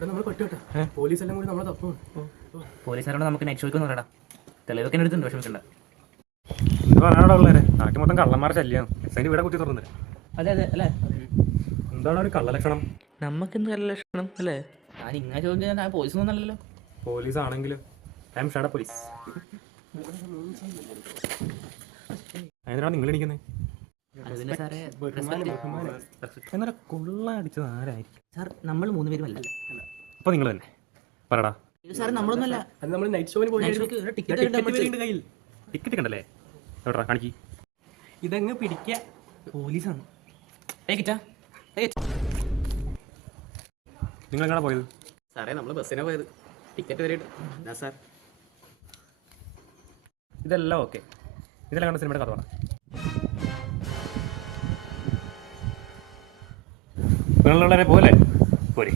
നമ്മൾ പറ്റോട്ടെ പോലീസെല്ലാം കൂടി നമ്മളെ തപ്പും. പോലീസുകാരോട് നമുക്ക് നൈറ്റ് ഷോയ്ക്ക് പറയടാ. തെളിവൊക്കെ എടുത്തുണ്ട്, വിഷമിക്കണ്ട. ഇത് പറയാനോടാ ഉള്ളവരെ നാട്ടിൽ മൊത്തം കള്ളന്മാരെ ശല്യാണ്. എസ്ഐൻ്റെ വീടെ കുത്തി തുറന്നില്ല. അതെ അതെ അല്ലേ? എന്താണ് ഒരു കള്ളലക്ഷണം? നമുക്കെന്ത് നല്ല ലക്ഷണം അല്ലേ? ഞാൻ ഇങ്ങനെ ചോദിച്ചാൽ ഞാൻ പോലീസൊന്നും അല്ലല്ലോ. പോലീസ് ആണെങ്കിലും ഐ എം ഷാഡ പോലീസ്. അതിനാണ് നിങ്ങൾ ഇരിക്കുന്നത്. എന്നാലും കൊള്ള അടിച്ചത് ആരായിരിക്കും? സാർ നമ്മൾ 3 പേരും അല്ല. അപ്പോൾ നിങ്ങൾ തന്നെ പറടാ. സാർ നമ്മളൊന്നല്ല. അത് നമ്മൾ നൈറ്റ് ഷോന് പോയി ടിക്കറ്റ് ടിക്കറ്റ് കണ്ടല്ലേ? എവിടാ കാണിക്ക്. ഇതങ്ങ് പിടിക്കുക. പോലീസാണ്. നിങ്ങൾ എങ്ങനെ പോയത്? സാറേ നമ്മൾ ബസ്സിനാണ് പോയത്. ടിക്കറ്റ് വരെ സാർ. ഇതെല്ലാം ഓക്കെ. ഇതെല്ലാം കണ്ട സിനിമയുടെ കഥ പറ. നിങ്ങളുള്ളവരെ പോലെ പോരെ.